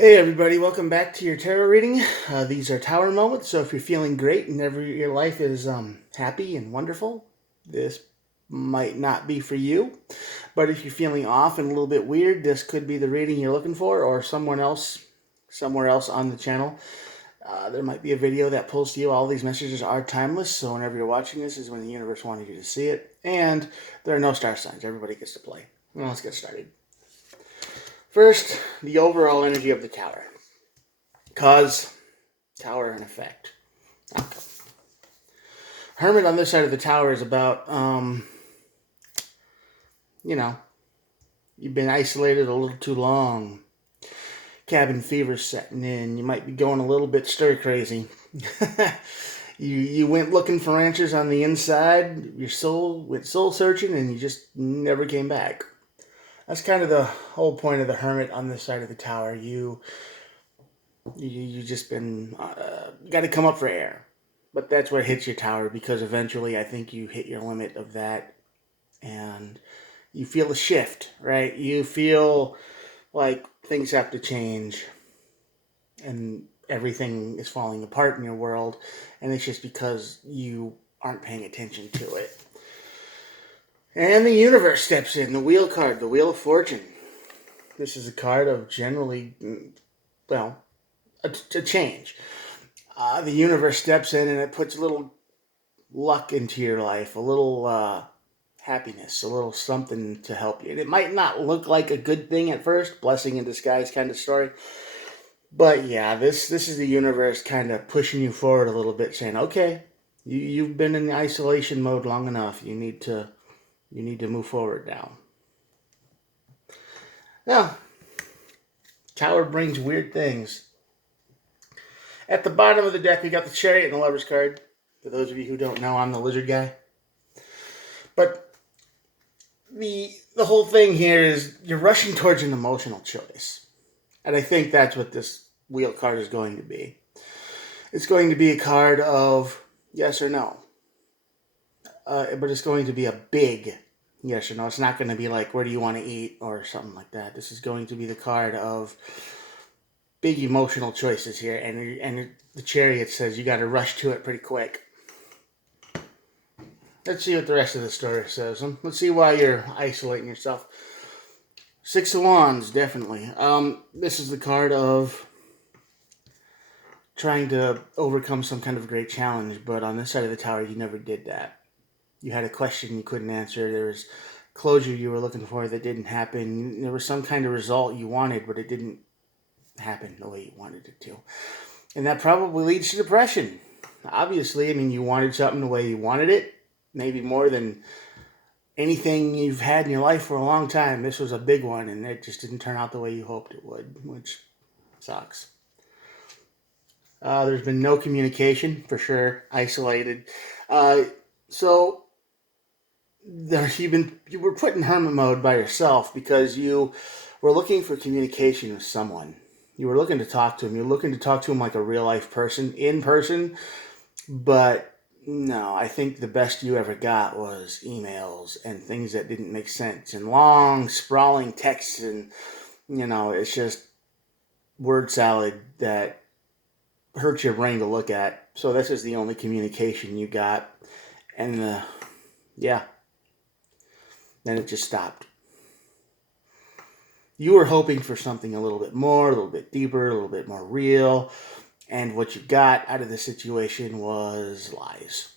Hey everybody, welcome back to your tarot reading. These are Tower moments, so if you're feeling great and your life is happy and wonderful, this might not be for you. But if you're feeling off and a little bit weird, this could be the reading you're looking for, or somewhere else on the channel. There might be a video that pulls to you. All these messages are timeless, so whenever you're watching this is when the universe wanted you to see it. And there are no star signs. Everybody gets to play. Well, let's get started. First, the overall energy of the tower. Cause, tower, and effect. Outcome. Hermit on this side of the tower is about, you've been isolated a little too long. Cabin fever's setting in. You might be going a little bit stir crazy. You went looking for answers on the inside. Your soul went soul searching, and you just never came back. That's kind of the whole point of the hermit on this side of the tower. You just been got to come up for air, but that's what hits your tower, because eventually I think you hit your limit of that, and you feel a shift, right? You feel like things have to change, and everything is falling apart in your world, and it's just because you aren't paying attention to it. And the universe steps in. The wheel card, the Wheel of Fortune. This is a card of generally, well, a change. The universe steps in and it puts a little luck into your life, a little happiness, a little something to help you. And it might not look like a good thing at first, blessing in disguise kind of story. But yeah, this is the universe kind of pushing you forward a little bit, saying, okay, you've been in isolation mode long enough. You need to move forward now. Now, Tower brings weird things. At the bottom of the deck, we got the Chariot and the Lover's card. For those of you who don't know, I'm the lizard guy. But the whole thing here is you're rushing towards an emotional choice. And I think that's what this wheel card is going to be. It's going to be a card of yes or no. But it's going to be a big yes or no. It's not going to be like, where do you want to eat or something like that. This is going to be the card of big emotional choices here, and the Chariot says you got to rush to it pretty quick. Let's see what the rest of the story says. Let's see why you're isolating yourself. Six of Wands, definitely. This is the card of trying to overcome some kind of great challenge, but on this side of the tower, you never did that. You had a question you couldn't answer. There was closure you were looking for that didn't happen. There was some kind of result you wanted, but it didn't happen the way you wanted it to. And that probably leads to depression. Obviously, I mean, you wanted something the way you wanted it, maybe more than anything you've had in your life for a long time. This was a big one, and it just didn't turn out the way you hoped it would, which sucks. There's been no communication, for sure, isolated. So you were put in hermit mode by yourself because you were looking for communication with someone. You were looking to talk to him. You're looking to talk to him like a real life person, in person. But no, I think the best you ever got was emails and things that didn't make sense and long, sprawling texts. And, it's just word salad that hurts your brain to look at. So this is the only communication you got. And, yeah. Then it just stopped. You were hoping for something a little bit more, a little bit deeper, a little bit more real. And what you got out of the situation was lies.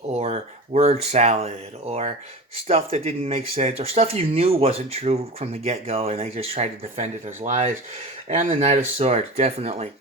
Or word salad. Or stuff that didn't make sense. Or stuff you knew wasn't true from the get-go. And they just tried to defend it as lies. And the Knight of Swords, definitely.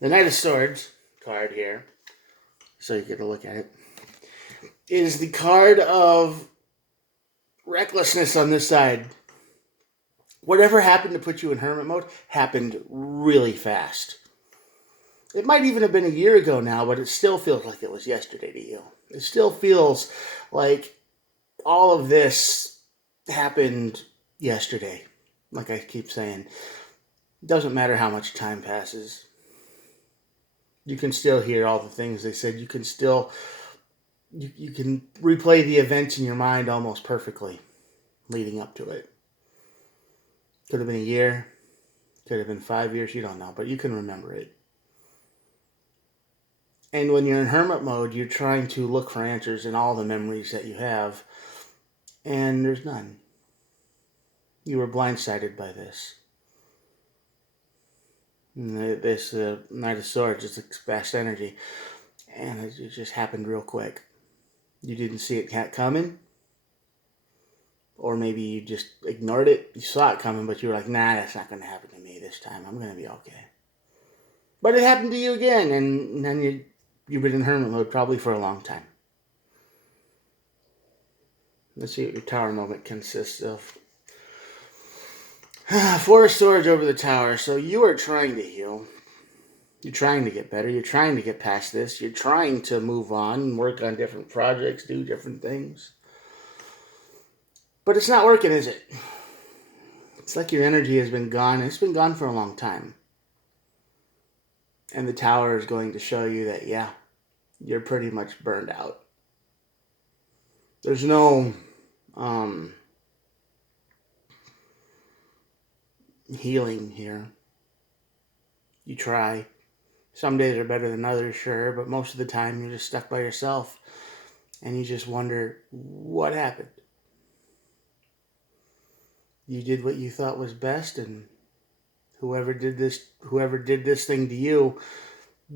The Knight of Swords card here, so you get a look at it, is the card of recklessness on this side. Whatever happened to put you in hermit mode happened really fast. It might even have been a year ago now, but it still feels like it was yesterday to you. It still feels like all of this happened yesterday. Like I keep saying, it doesn't matter how much time passes. You can still hear all the things they said. You can still, you can replay the events in your mind almost perfectly leading up to it. Could have been a year. Could have been 5 years, you don't know, but you can remember it. And when you're in hermit mode, you're trying to look for answers in all the memories that you have, and there's none. You were blindsided by this. This Knight of Swords is fast energy, and it just happened real quick. You didn't see it coming, or maybe you just ignored it. You saw it coming, but you were like, nah, that's not going to happen to me this time. I'm going to be okay. But it happened to you again, and then you've been in hermit mode probably for a long time. Let's see what your tower moment consists of. Four of Swords over the tower. So you are trying to heal. You're trying to get better. You're trying to get past this. You're trying to move on, work on different projects, do different things. But it's not working, is it? It's like your energy has been gone. It's been gone for a long time. And the tower is going to show you that, yeah, you're pretty much burned out. There's no healing here. You try. Some days are better than others, sure, but most of the time you're just stuck by yourself and you just wonder what happened. You did what you thought was best, and whoever did this thing to you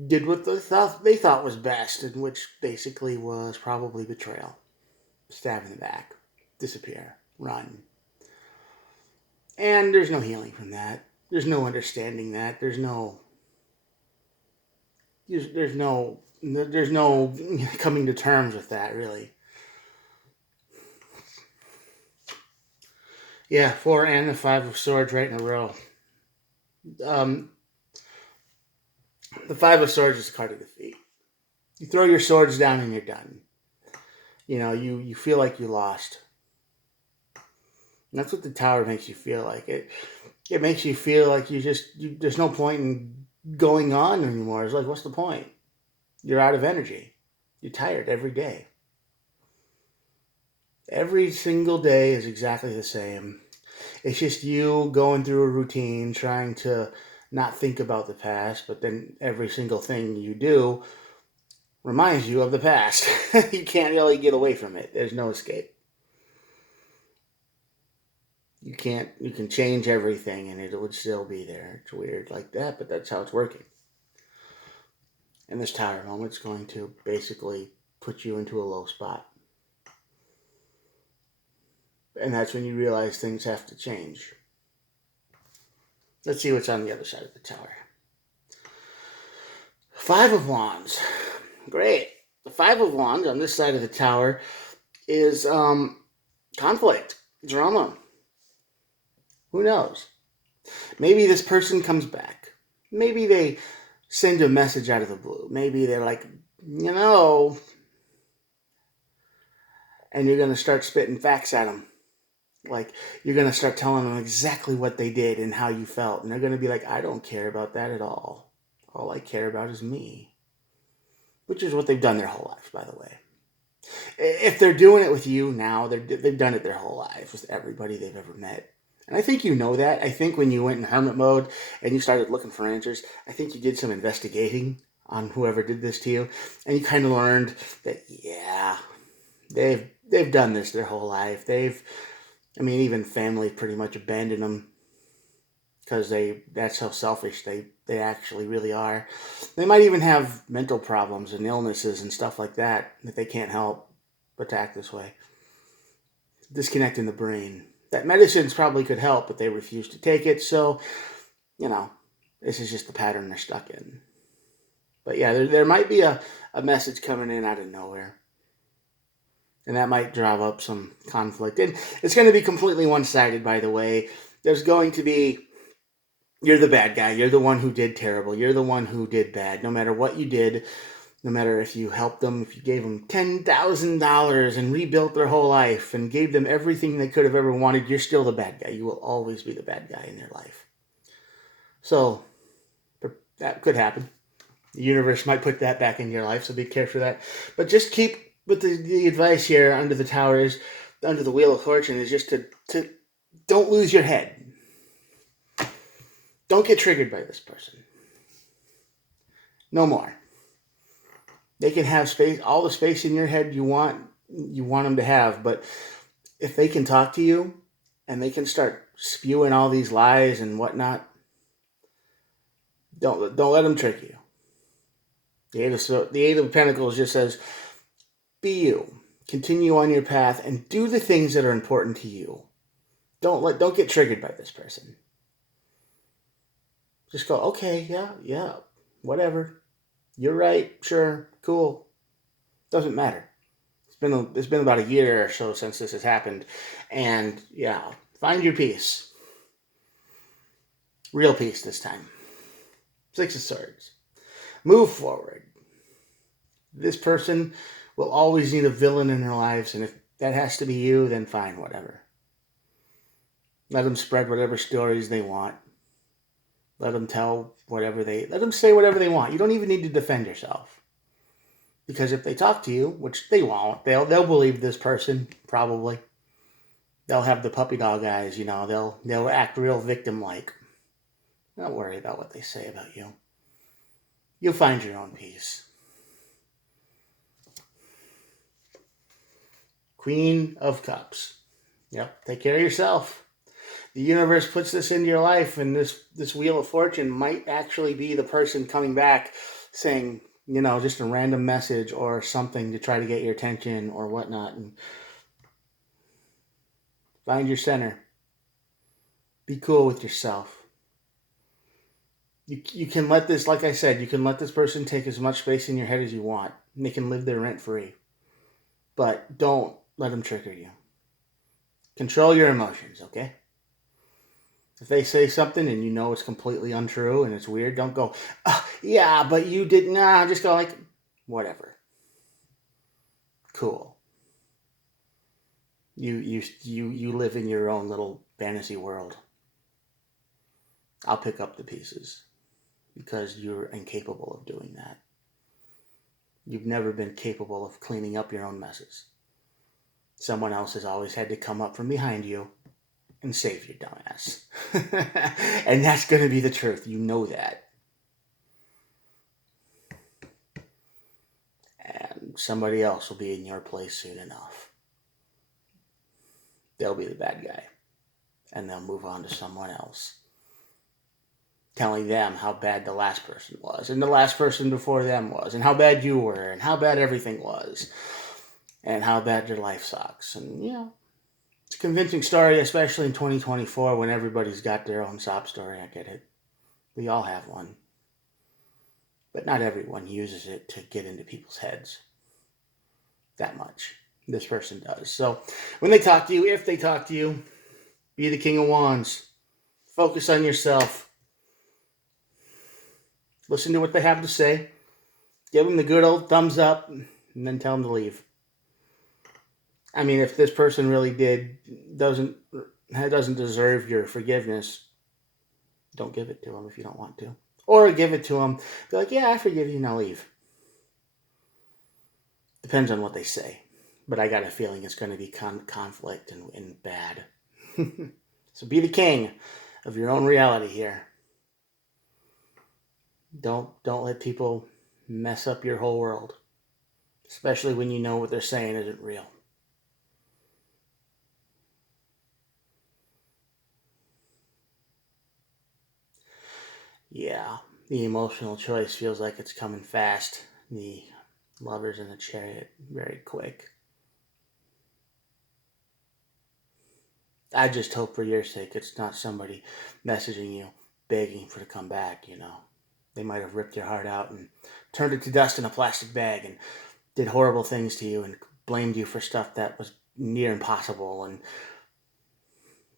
did what they thought was best, and which basically was probably betrayal. Stab in the back, disappear, run. And there's no healing from that. There's no understanding that. There's no coming to terms with that, really. Yeah, 4 and the 5 of Swords right in a row. The 5 of Swords is a card of defeat. You throw your swords down and you're done. You feel like you lost. And that's what the tower makes you feel like. It makes you feel like there's no point in going on anymore. It's like, what's the point? You're out of energy. You're tired every day. Every single day is exactly the same. It's just you going through a routine, trying to not think about the past, but then every single thing you do reminds you of the past. You can't really get away from it. There's no escape. You can change everything and it would still be there. It's weird like that, but that's how it's working. And this tower moment's going to basically put you into a low spot. And that's when you realize things have to change. Let's see what's on the other side of the tower. 5 of Wands. Great. The 5 of Wands on this side of the tower is conflict, drama. Who knows? Maybe this person comes back. Maybe they send a message out of the blue. Maybe they're like, and you're going to start spitting facts at them. Like, you're going to start telling them exactly what they did and how you felt. And they're going to be like, I don't care about that at all. All I care about is me. Which is what they've done their whole life, by the way. If they're doing it with you now, they've done it their whole life with everybody they've ever met. And I think you know that. I think when you went in hermit mode and you started looking for answers, I think you did some investigating on whoever did this to you. And you kind of learned that, yeah, they've done this their whole life. Even family pretty much abandoned them because that's how selfish they actually really are. They might even have mental problems and illnesses and stuff like that they can't help but to act this way. Disconnecting the brain. That medicines probably could help, but they refuse to take it. So, this is just the pattern they're stuck in. But yeah, there might be a message coming in out of nowhere. And that might drive up some conflict. And it's going to be completely one-sided, by the way. There's going to be, you're the bad guy. You're the one who did terrible. You're the one who did bad. No matter what you did, no matter if you helped them, if you gave them $10,000 and rebuilt their whole life and gave them everything they could have ever wanted, you're still the bad guy. You will always be the bad guy in their life. So, that could happen. The universe might put that back in your life, so be careful of that. But just keep, with the advice here under the tower is, under the Wheel of Fortune, is just to don't lose your head. Don't get triggered by this person. No more. They can have space, all the space in your head you want them to have, but if they can talk to you and they can start spewing all these lies and whatnot, don't let them trick you. The Eight of Pentacles just says, be you. Continue on your path and do the things that are important to you. Don't get triggered by this person. Just go, okay, yeah, whatever. You're right, sure, cool. Doesn't matter. It's been about a year or so since this has happened, and yeah, find your peace. Real peace this time. Six of Swords. Move forward. This person will always need a villain in their lives, and if that has to be you, then fine, whatever. Let them spread whatever stories they want. Let them let them say whatever they want. You don't even need to defend yourself. Because if they talk to you, which they won't, they'll believe this person, probably. They'll have the puppy dog eyes, they'll act real victim-like. Don't worry about what they say about you. You'll find your own peace. Queen of Cups. Yep, take care of yourself. The universe puts this into your life, and this Wheel of Fortune might actually be the person coming back saying, just a random message or something to try to get your attention or whatnot. And find your center. Be cool with yourself. You can let this, like I said, you can let this person take as much space in your head as you want. And they can live there rent-free. But don't let them trigger you. Control your emotions, okay? If they say something and you know it's completely untrue and it's weird, don't go, yeah, but you didn't. Nah, just go like, whatever. Cool. You live in your own little fantasy world. I'll pick up the pieces because you're incapable of doing that. You've never been capable of cleaning up your own messes. Someone else has always had to come up from behind you and save your dumbass. And that's going to be the truth. You know that. And somebody else will be in your place soon enough. They'll be the bad guy. And they'll move on to someone else. Telling them how bad the last person was. And the last person before them was. And how bad you were. And how bad everything was. And how bad your life sucks. And, it's a convincing story, especially in 2024 when everybody's got their own sob story. I get it. We all have one. But not everyone uses it to get into people's heads. That much. This person does. So when they talk to you, if they talk to you, be the King of Wands. Focus on yourself. Listen to what they have to say. Give them the good old thumbs up. And then tell them to leave. I mean, if this person really doesn't deserve your forgiveness, don't give it to them if you don't want to. Or give it to them. Be like, yeah, I forgive you, now leave. Depends on what they say. But I got a feeling it's going to be conflict and bad. So be the king of your own reality here. Don't let people mess up your whole world. Especially when you know what they're saying isn't real. Yeah, the emotional choice feels like it's coming fast. The Lovers in the Chariot, very quick. I just hope for your sake it's not somebody messaging you, begging for to come back, They might have ripped your heart out and turned it to dust in a plastic bag and did horrible things to you and blamed you for stuff that was near impossible and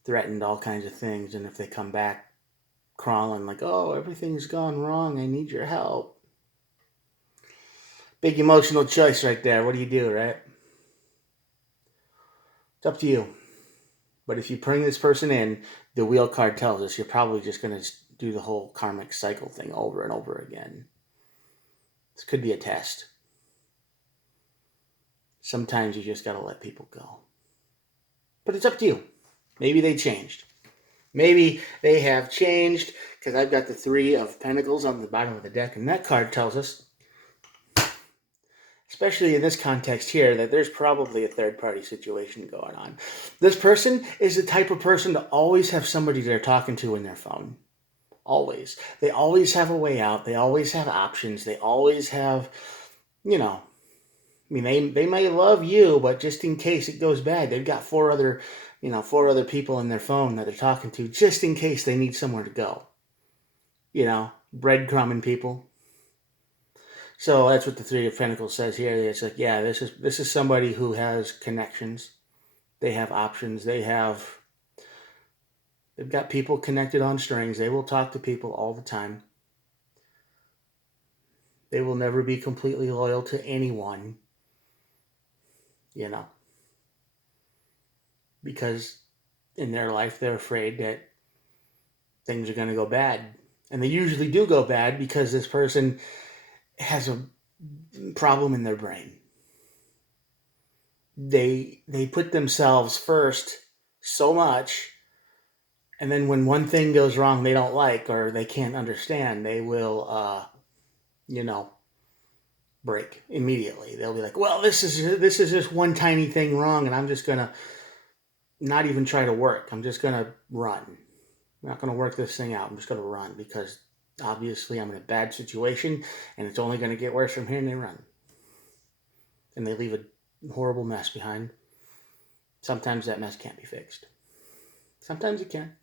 threatened all kinds of things. And if they come back crawling like, oh, everything's gone wrong, I need your help. Big emotional choice right there. What do you do, right? It's up to you. But if you bring this person in, the wheel card tells us you're probably just going to do the whole karmic cycle thing over and over again. This could be a test. Sometimes you just got to let people go. But it's up to you. Maybe they changed. Maybe they have changed, because I've got the Three of Pentacles on the bottom of the deck, and that card tells us, especially in this context here, that there's probably a third-party situation going on. This person is the type of person to always have somebody they're talking to in their phone. Always. They always have a way out. They always have options. They always have, you know, I mean, they may love you, but just in case it goes bad, they've got four other people in their phone that they're talking to, just in case they need somewhere to go. Breadcrumbing people. So that's what the Three of Pentacles says here. It's like, yeah, this is somebody who has connections. They have options. They've got people connected on strings. They will talk to people all the time. They will never be completely loyal to anyone. Because in their life they're afraid that things are going to go bad. And they usually do go bad because this person has a problem in their brain. They put themselves first so much, and then when one thing goes wrong they don't like or they can't understand, they will break immediately. They'll be like, well, this is just one tiny thing wrong, and I'm just going to not even try to work. I'm just going to run. I'm not going to work this thing out. I'm just going to run because obviously I'm in a bad situation and it's only going to get worse from here, and they run. And they leave a horrible mess behind. Sometimes that mess can't be fixed. Sometimes it can.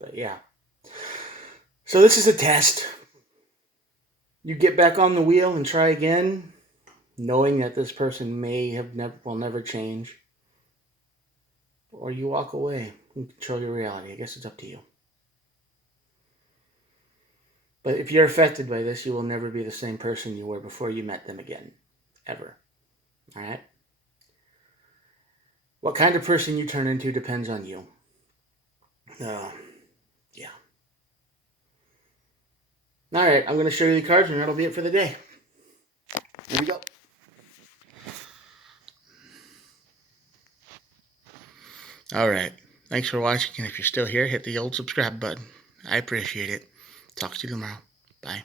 But yeah. So this is a test. You get back on the wheel and try again, knowing that this person will never change. Or you walk away and control your reality. I guess it's up to you. But if you're affected by this, you will never be the same person you were before you met them again. Ever. All right? What kind of person you turn into depends on you. Yeah. All right, I'm going to show you the cards, and that'll be it for the day. Here we go. All right. Thanks for watching, and if you're still here, hit the old subscribe button. I appreciate it. Talk to you tomorrow. Bye.